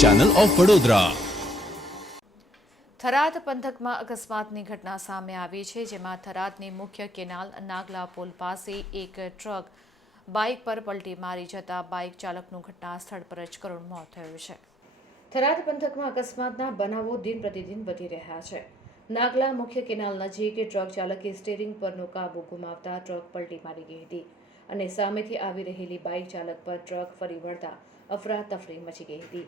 Channel of Vadodara Tharad પંથકમાં અકસ્માતની ઘટના સામે આવી છે, જેમાં થરાદની મુખ્ય કેનાલ નાગલા પુલ પાસે એક ટ્રક બાઇક પર પલટી મારી જતા બાઇક ચાલકનું ઘટના સ્થળ પર જ કરુણ મોત થયું છે. થરાદ પંથકમાં અકસ્માતના બનાવો દિન પ્રતિદિન વધી રહ્યા છે. નાગલા મુખ્ય કેનાલ નજીક ટ્રક ચાલકે સ્ટેરિંગ પરનો કાબુ ગુમાવતા ટ્રક પલટી મારી ગઈ હતી. અને સામેથી આવી રહેલી બાઇક ચાલક પર ટ્રક ફરી વળતા અફરાતફરી મચી ગઈ હતી.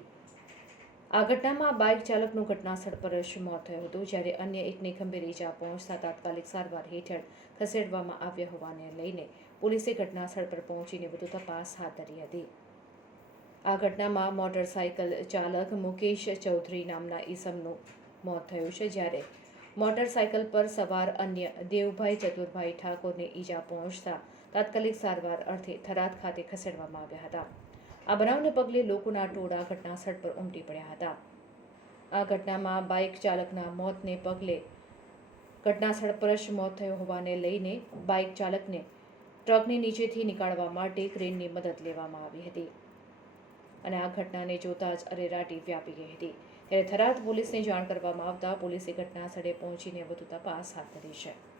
આ ઘટનામાં બાઇક ચાલકનું ઘટના સ્થળ પર જ મોત થયું હતું, જ્યારે અન્ય એકને ગંભીર ઈજા પહોંચતા તાત્કાલિક સારવાર હેઠળ ખસેડવામાં આવ્યા હોવાને લઈને પોલીસે ઘટના સ્થળ પર પહોંચીને વધુ તપાસ હાથ ધરી હતી. આ ઘટનામાં મોટરસાયકલ ચાલક મુકેશ ચૌધરી નામના ઈસમનું મોત થયું છે, જ્યારે મોટરસાયકલ પર સવાર અન્ય દેવભાઈ ચતુરભાઈ ઠાકોરને ઈજા પહોંચતા તાત્કાલિક સારવાર અર્થે થરાદ ખાતે ખસેડવામાં આવ્યા હતા. આ બનાવને પગલે લોકોના ટોળા ઘટના સ્થળ પર ઉમટી પડ્યા હતા. આ ઘટનામાં બાઇક ચાલકના મોતને પગલે ઘટના સ્થળ પર જ મોત થયો હોવાને લઈને બાઇક ચાલકને ટ્રકની નીચેથી નીકાળવા માટે ક્રેનની મદદ લેવામાં આવી હતી. અને આ ઘટનાને જોતા જ અરેરાટી વ્યાપી ગઈ હતી. ત્યારે થરાદ પોલીસને જાણ કરવામાં આવતા પોલીસે ઘટના સ્થળે પહોંચીને વધુ તપાસ હાથ ધરી છે.